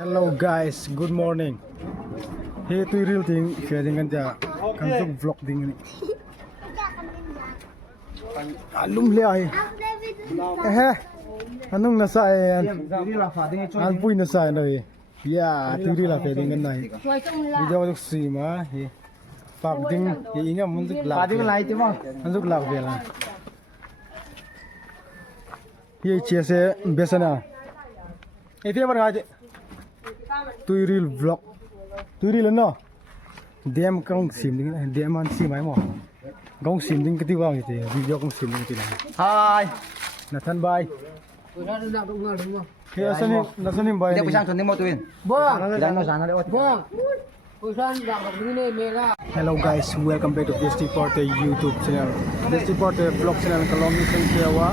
Hello guys, good morning. Hey Tuirial ting feeding kan ja kan suk vlog dingin. Alum le ai. Anong nasa ay an pui nasa ay ya Tuirial feeding kan nai. Video juk sima he. Peiding he inga munjuk lag. Peiding lai ti mo. Munjuk lag bela. Ye chia se besana. Hey fe bar gaje. Tuirial vlog. Tuirial no. Dem kong sim ding dem an sim ai mo. Kong sim ding kati wang ite video kong sim ding kati. Hi. Nathan bye. Kaya nasanin bye. Dia pusang tunin mo tuin. Bawk. Bilang mo sana lewat. Bawk. Pusang dak begini mega. Hello guys, welcome back to Vst Parate YouTube channel. Vst Parate vlog channel kalong ni seng kiawa.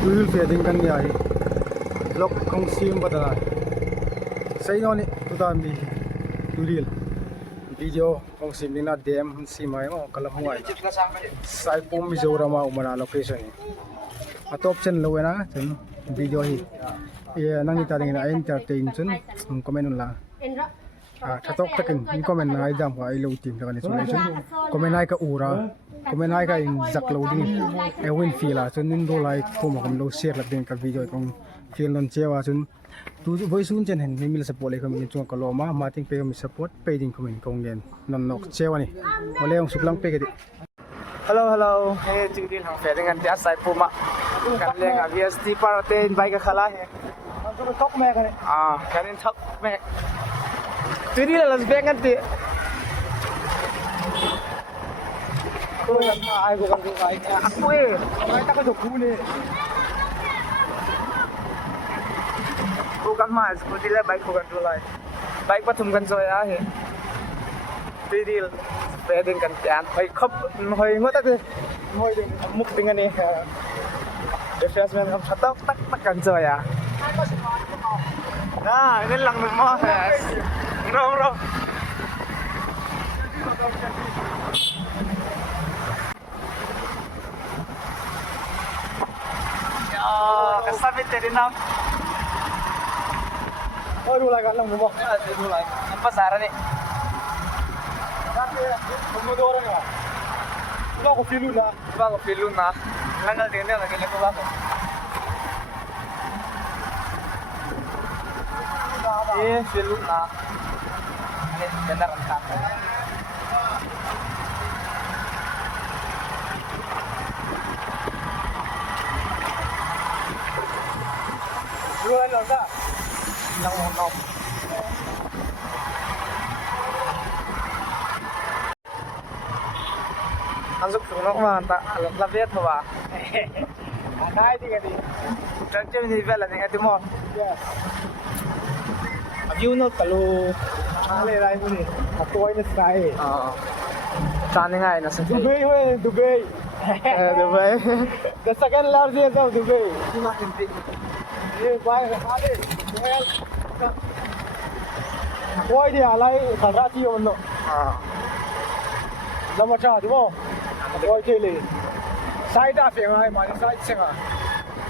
Tuirial feeding kan ya. Vlog kong sim badala. Say no ni tutan bi Tuirial. Video kong sim ni na dem sim ai mo kalamuai. Sai pom Mizoram umana location ni. Atop chen lo na chen video hi. Ye nang ita ding na entertain chen comment la. Thatok takin ni comment na ai jam ko ai lo team ka ni solution. Comment ai ka ura. Comment ai ka in zak lo ding. E win feel la chen nin do like ko mo kam lo share la ding ka video kong feel non chewa chen tu voice un chen hen mi la support le ko mi chuang ka lawma mating pe mi support peiding ko min kong ngên non nok chewa ni. Ole ong suklang pe ka di. Hello. Hey Tuirial hang feeding kan dia sai puma. Kan leng a Vst Parate bai ka khala he. Kan so tok me kan. Kan in tok me. Tuirial las beng kan ti. Ko kan ai ko kan ai. Aku ai ta ko jo ku ni. Ko kan ma scooty le bike ko kan tulai. Bike pathum kan so ya he. Tuirial feeding kan tian hoi khawp hoi ngota te hoi muk dengan ni refreshment kam thatok tak kan so ya. Nah, ini lang mo. Rong. Ya, kasabit tadi nam. Oh, dulu lagi lang mo. Dulu lagi. Apa saran ni? Mizoram ya. Bawk ko filu na. Langal din na lagi ko bako. Filu na. Ini ganda kan ta. Dulu ano sa? Nawn. Ansuk tunok ma ta la vet wa. Anai di gadi. Tractor ni vela ni ati mo. Yes. View no talu. Ale rai ni. Atoi na sky. Chani ngai na sa. Dubai. Dubai. The second largest of Dubai. Sima inti. Ye bai ale. Koi dia alai kharati on no. Lama cha di mo. Koi ke le. Side a pheng ai ma ni side seng a.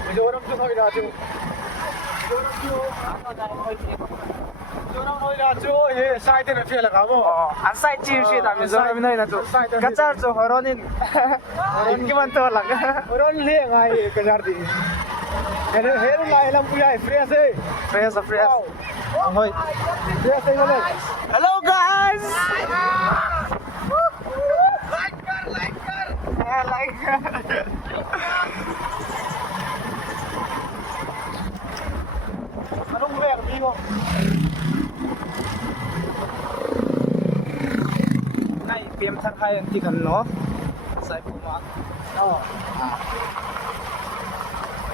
Mizoram chu hoi da chu. Mizoram hoi da chu he side ne phela ka mo. An side chi shi da Mizoram nei na chu. Kachar chu horonin. Horon ki man to lag. Horon le ngai kachar di. Hele lai lam pu yai fresh e. Fresh. Hoi. Fresh e le. Hello guys. Like anong lugar dito? Nay, PM sakay ang tikan no? Sa puma. Oo.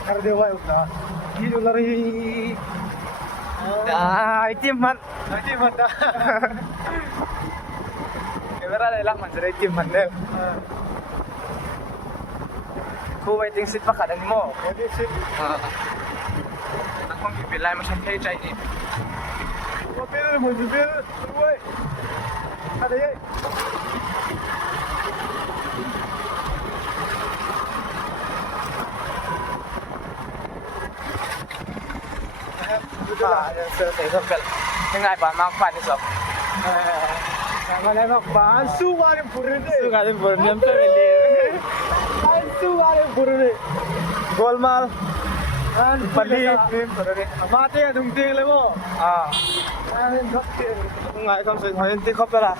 Kardewa yung na. Dito na rin. Itim man na. Kamera lang man sa itim man din. Ku waiting seat pa kadang mo. Waiting seat. Akong pipilay mo siyang kay ni. Wapil mo bil. Uy. Ada ye. sơ sấy khawp nhưng ai bán mang phải đi xong Mà lại mặc bán su vào đi phụ đấy. su ga din burniam to beli Bán su vào đi phụ đấy. golmal Bán pali mati cái thùng tiền lấy bộ. Bán khóc tiền. ngai kam soi hoyen ti khawp la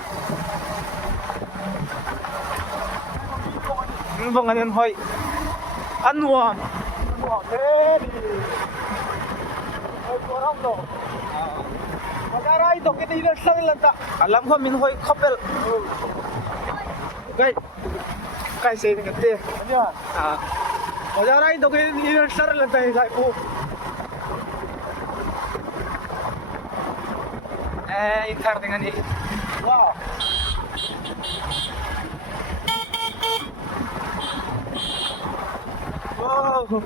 vong an hoi an nuam Bỏ thế đi. Ôi có lắm rồi. Mà ra đây tôi cái đi lên sân lần ta. alam ko min hoi khawpel kai sei ni kate Anh nhá. Mà ra đây tôi cái đi lên sân lần ta lại phụ. intar dengan ni Wow. wow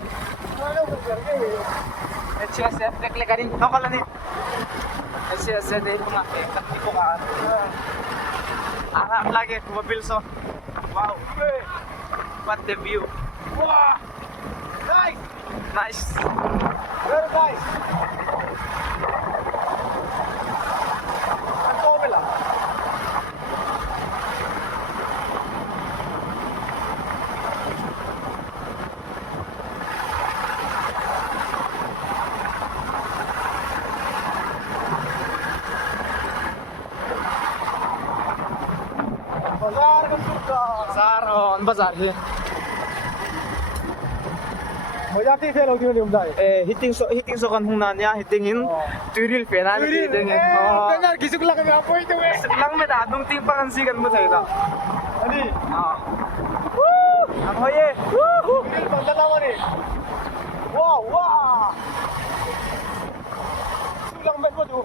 Echia set dekle karing nokala ni Echia set dei kuma ekati ko ka aram lagi mobil so wow what the view Wow. Nice. nice Very nice. Anh cô phải làm. Bazaar ka suka. Saron bazar hi Mày thi theo lâu chưa điểm đây? hitting so kan hungna nya hitting in tuiriel Fenâ ni ding Cái nhà kỹ là cái nào quay tụi em. lang me da dung ting pangan si kan mo thai da Anh đi. ang hoye Đi bằng chân nào đi. Wow, wow. Su lang met mo tu.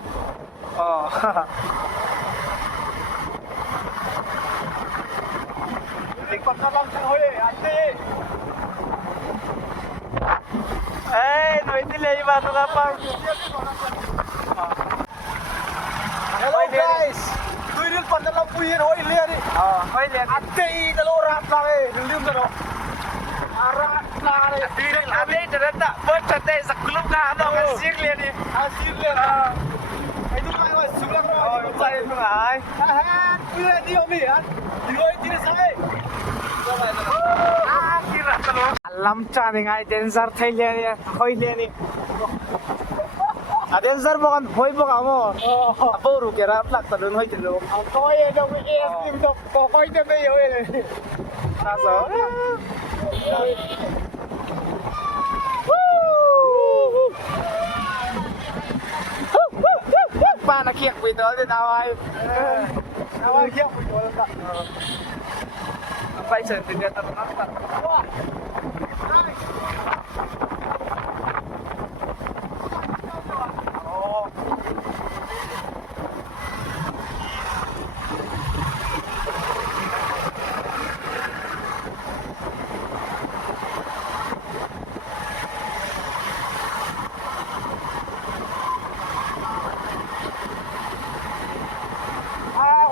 Đi bằng chân lang chân hoye, anh đi. noi ti lei ba no kapang Hello guys. Tuiriel pandang lampu ini hoy lihat ni. hoy le Ate kalau rat lah belum kan? Arat lah ni. tuiriel ade derata bot chate sa kulub ka ano kasir le ni Hasil lihat. Itu kan wah sulang oh sai mo ai Tuiriel dia ni kan. Dia ini sampai. kira talo alam cha ni ngai tensar thai le ni hoy le ni adensar mo kan hoy mo ka mo apo ru kera plak talun hoy tilo Coi đâu cái em đâu có coi cho bây giờ này. na so pa na kiek wi to de na ai Nào ai kia mình gọi là phải sen ti de ta na ta Wow.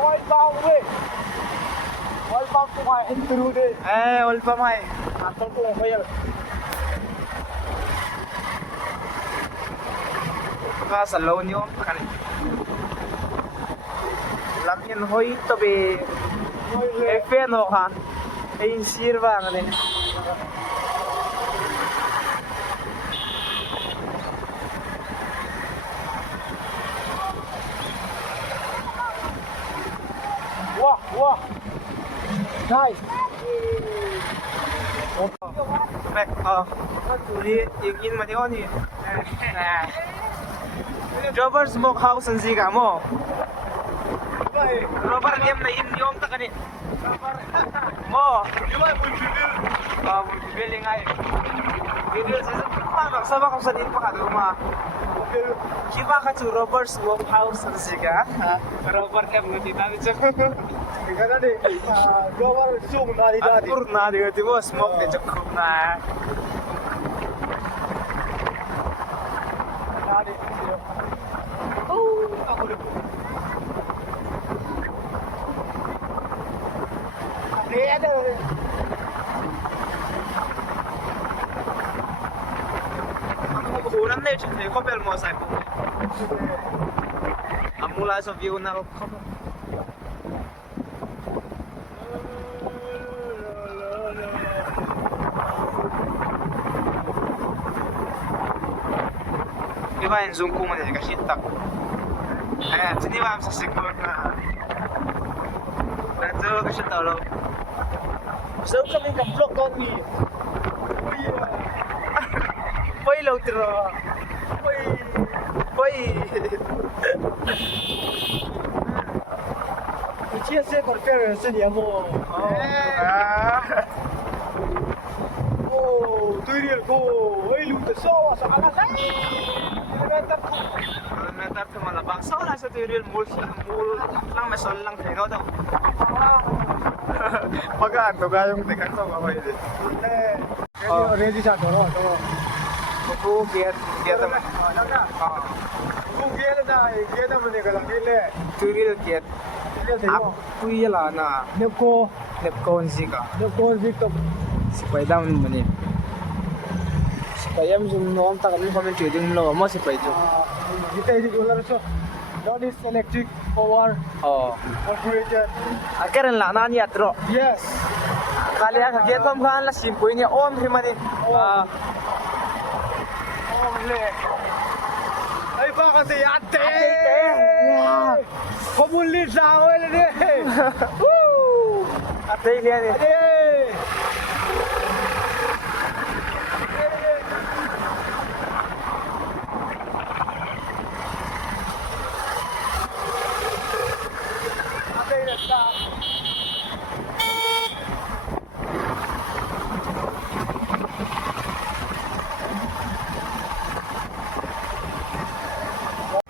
Ôi bao đi. Ôi bao tụi mày anh từ đi. ol pa mai Atol ko lang kayo. ka sa low ni om kan lam yan hoy to be fe no han ein sirva ngani Wow, wow. Nice. back ni in ma ni oni Robert smoke house an si ka mo Robert em na in yom ta kani mo building ai video sa pa nak sama ka sa din pa ka ma kiba ka tu Robert smoke house an si ka Robert em na tita ni Tingnan na di. Gawar zoom na di dati. Atur na di mo smoke de chakuk na Dati. Oh, ako rin. Ada. kunan na yung khawp mo sa ko mula sa view na khawp. Di ba yung zoom ko muna kasi tak. Ayan, sini ba sa siguro na. Nandiyo kasi tawlo. So kami ka vlog on me. Poi lâu tro. Poi. Tôi chia sẻ còn fair是年末。Tuirial ko, oi luto so sa alas. Kilometer to malabang. So na sa tuirial mul lang masol lang tayo daw. Pagkaan to gayong tekan to babay din. ready sa to to Ko get naman. kung gera na gera mo ne kalang ile Tuirial get. Tuirial na. nepko Zika. Victor Si peiding naman eh. Si peiding zoom nawn takin comment trading lawm mo si peiding. kita ini ular so that is electric power operator Akaran la na niya tro. yes Kali ka get pam kan la simple niya om himani. le ay ba kasi ate komuli sa oil ne Ate liya ni.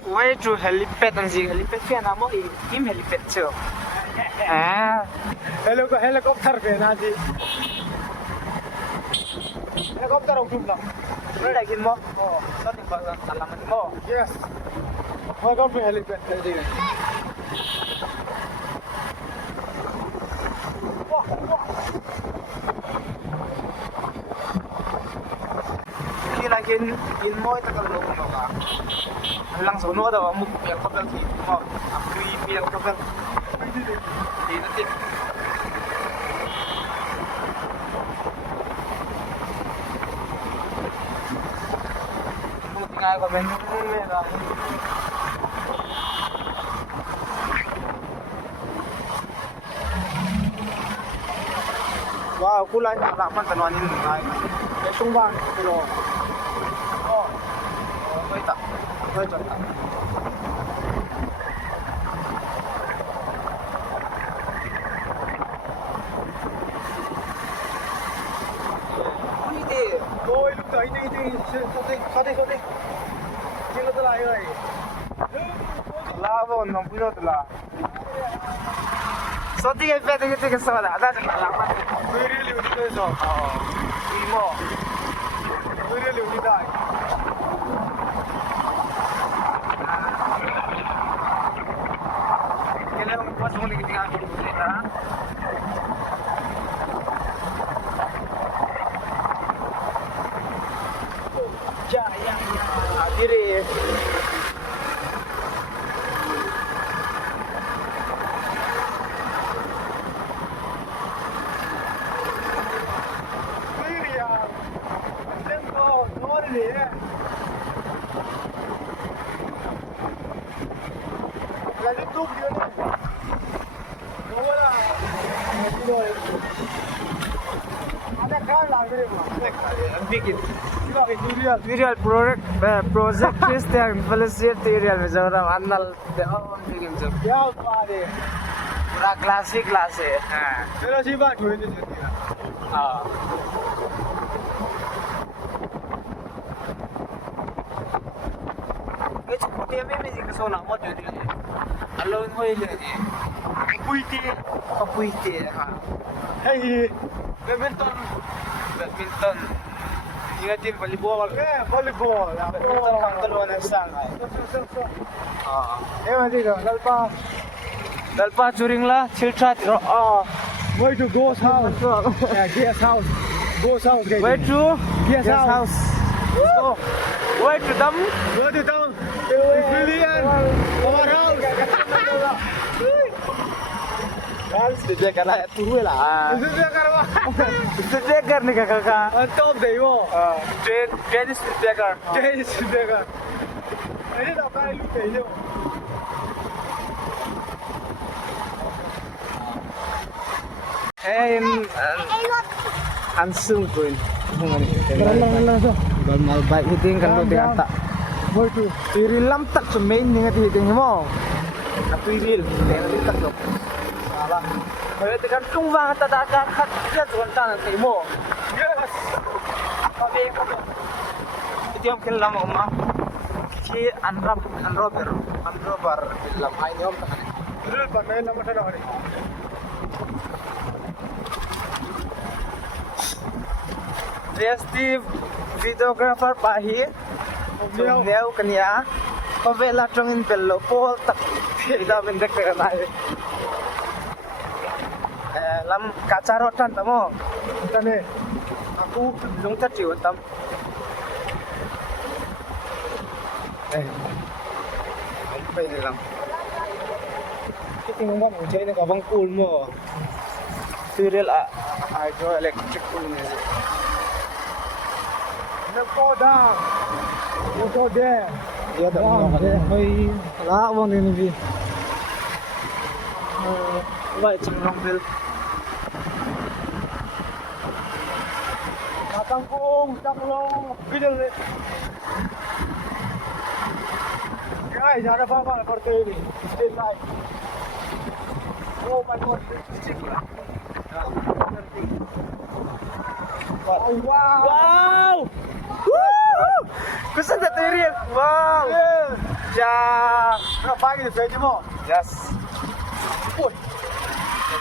Way to helipad ang zig helipad Fenâ mo im helipad so. helicopter ke na ji helicopter utum lang Takin mo. Sa timbang salaman mo. yes helicopter helipad ji Lagin in mo ito kalulong mo ka. Lang sa uno daw mo piyak kapal ki mo. Apri piyak kapal. Hindi. Mo tinggal ko men ra. Wow, kulay na rapan tanuanin ngai. tung bang pero Wait up. Wait up. ôi lúc tới đi sao đi chưa nó lại rồi Lawm nang puno tala. So di kay pwede kita sa wala. Ada sa laman. really ulit tayo so Imo. really ulit tayo Kailangan pas mo nagtitingan ko ulit ha. ya Diri. Tuirial tempo norli la YouTube yun wala ada kan lang dire mo Ang bigit. Tuirial Tuirial project Christian Fellowship Tuirial Mizoram Annal the on bigim job. ya pare Pura classic class है. pero si ba tuirial हाँ. It's dia memang ni kesona mo Tuirial. Alone mo ile ni. Kapuiti. hey Badminton. Ingatin volleyball. volleyball Badminton kang dalawa ng sangay. dito Dalpa churing la chilchat. way to ghost house yeah guest house ghost house Way to guest house Let's go. Way to them. go to town Brilliant Powerhouse Studegar lah Tuirial lah. Studegar apa? Studegar nih kakak. Top deh wo. Train Studegar. Jadi Studegar. Ini tak kali lu deh. Ansung kuin. Lang so. Kalau mau baik hiting kan lu dia tak. Tuirial lam tak semain dengan hiting mo. Tuirial, dia tak tu. Salah. Kalau tekan tungwang tak ada kat dia tuan tangan timo. Yes. Tapi itu yang kita lama umah. Si Anrober lam ini om tangan. Tuirial pernah nama saya hari. Steve videographer pahi Leo kania pavela trongin bello pol tak da bendek kana lam kacarotan tamo Tane. aku lungta ciu tam apa ini lang kita ngomong macam ni kabang cool mo Tuirial hydroelectric cool ni Go down. You go there. Iya dah. Hoi, lah wong ni ni. Wah, cemong bil. Tangkung, tangkung. Bidal ni. Guys, ada apa seperti ini? Stay live. Oh my god, Wow. Gusto na Tuirial. Wow. Ja. Nah, pagi ni pwede mo. Yes. Uy.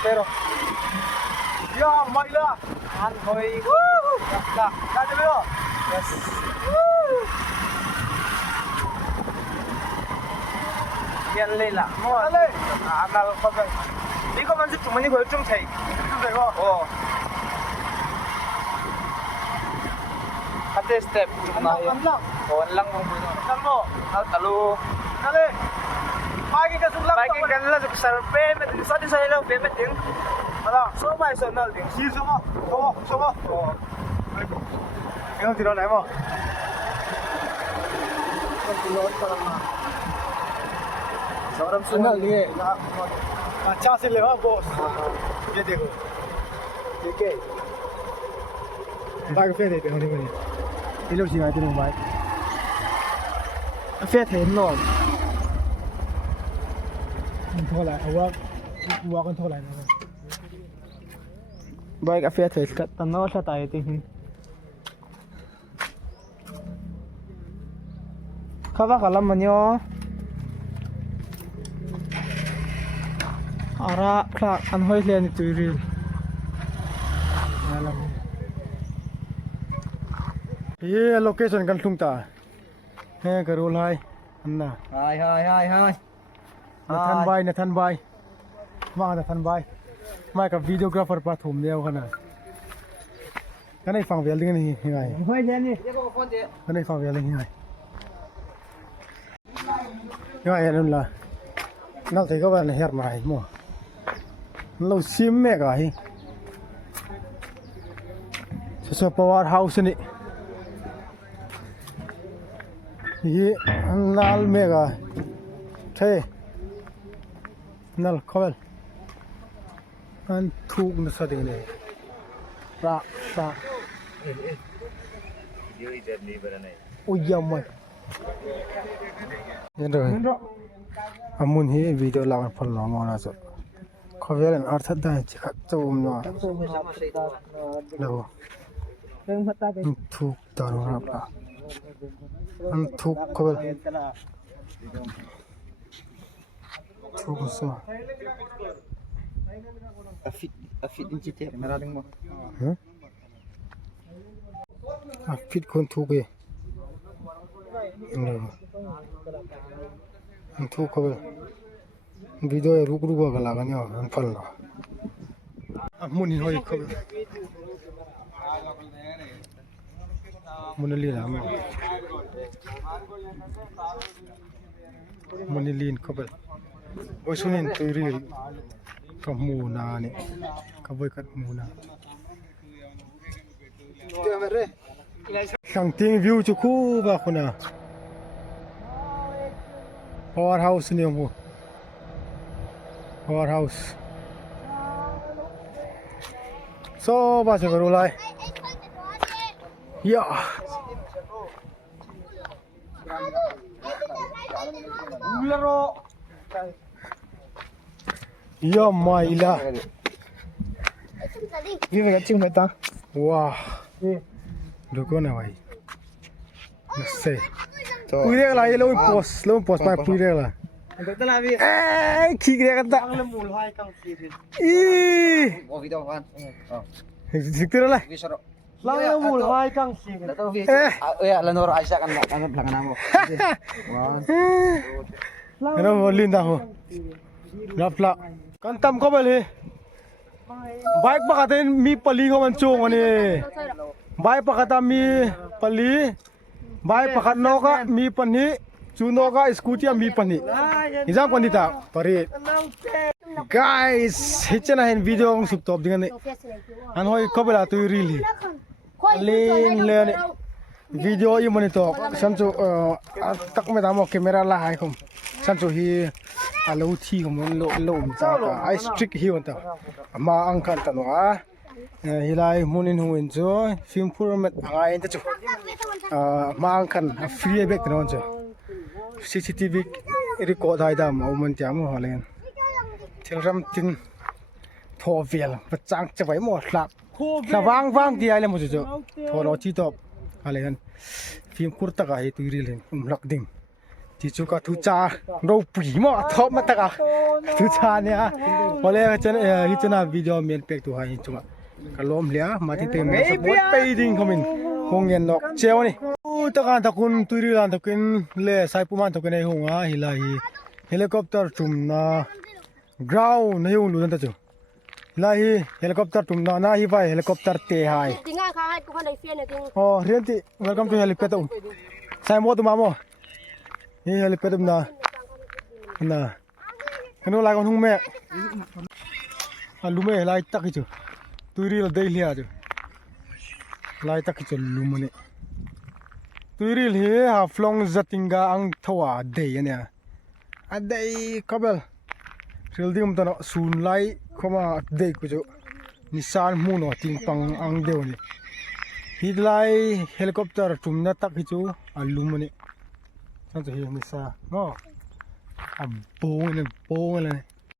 Pero. Ya, maila. An hoi. Lah, kaya mo. Yes. Yan lela. Mo. Ale. Anal pa ba. Di ko man si tumani ko chung thai. Đây ko. Oh. Ate step na yan. Oh, lang mo puno. Kan mo. Al talu. Ale. Pagi ka sulang. Pagi kan la sa payment sa di sa ilaw payment din. Ala. So mai so nal din. Si semua. Semua. Oh. Yang tidak naik mo. Mizoram सुना लिए अच्छा से ले बॉस ये देखो ठीक है बाइक फेर देते हैं मुझे ये लोग सिखाते हैं बाइक फेर थे नॉन थोड़ा हुआ कौन थोड़ा है बाइक फेर थे का तन्नो सा ताई थी खवा कलम मन्यो ara kla an hoi le ni Tuirial alam ये location kan tlungta he karul hai anna hai Nathan bai ma Nathan bai mai ka videographer pa thum deu khana kanai phang vel ding ni ngai hoi le ni ye ko phone de kanai phang vel ding ngai ngai anun la nal thei ko ban her mai mo lâu siem mẹ cái so Powerhouse ni ये नाल में का थे नल खबल अन थूक न सदिंग ने रा यो इधर नहीं बरने ओ यम्मा ये रो अमुन ही वीडियो लावन फल लो मोना सो खबल अर्थ दा चिक चोम नो लो थूक तारो रापला अन थूक खबल थूक सो afit din chite marading mo afit kon thuk e an thuk khobel video e ruk ruk ga lagani an phal no mun hoi khobel munali ram munilin khobel oi sunin Tuirial กับหมูนาเนี่ยกับไว้กับหมูนาสั่งทิ้งวิวจุคู่บ้าคนน่ะ Powerhouse เนี่ยหมู Powerhouse so บ้าจะกระโดดเลยย่าย่าไม่ละนี่เป็นจริงไหมตาว้าดูก่อนนะไว้นั่นสิคุยเรื่องอะไรเราโพสต์มาคุยเรื่องอะไรเอ้ยขี้เกียจกันตาอีสิกเตอร์อะไรlang mulai kang sing. Lanor Aisha kan belakang aku. Ano mo linda ho. Lapla. Kantam ko bali. Bike pa katin mi pali ko man chung ani. Bike pa kata mi pali. Bike pa katno ka mi pani. Chuno ka scooty mi pani. Isang pandita pare. Guys, hichana hen video ng subtop dengan ni. Ano hoy kabela tuirial hi. Alin le video yung monitor sancho tak me damo camera la hai kum sancho hi alo thi kum lawm cha ka I strict hi on ta ma ang kan ta no a hilai munin huin jo film format angai ta chu ma ang kan free back no jo CCTV record hai da ma man tiam ho halen thilram tin thovel pachang chawai mo hlap la wang dia le mo jo thoro chi top ale han film kurta ka hi tuirial hin lak ding chi chu ka thu cha ro pui mo thop ma ta ka thu cha ne a ole chen hi chana video men pek tu hai chu ka lawm lia ma ti te mo support peiding khomin ngên nok cheo ni ta kan ta kun tuirial an ta kin le sai pu man ta kin ai honga hilai helicopter tum na ground na yu lu ta chu lai helicopter tum na hi vai helicopter te hai tinga kha hai ko dai fian ting oh rianti welcome to helipad sai mo tu mamo ni helipad na kanu lai kon hung me lume lai tak chu tuirial dei lia chu lai tak chu lumane tuirial hi ha flong zatinga ang thawa dei ania a dei kabel building ta no sun lai khawma dei ku chu nisan hmun no ting pang ang deu ni hidlai helicopter tumna tak hi chu alum ni san chu hi nisa no am po ne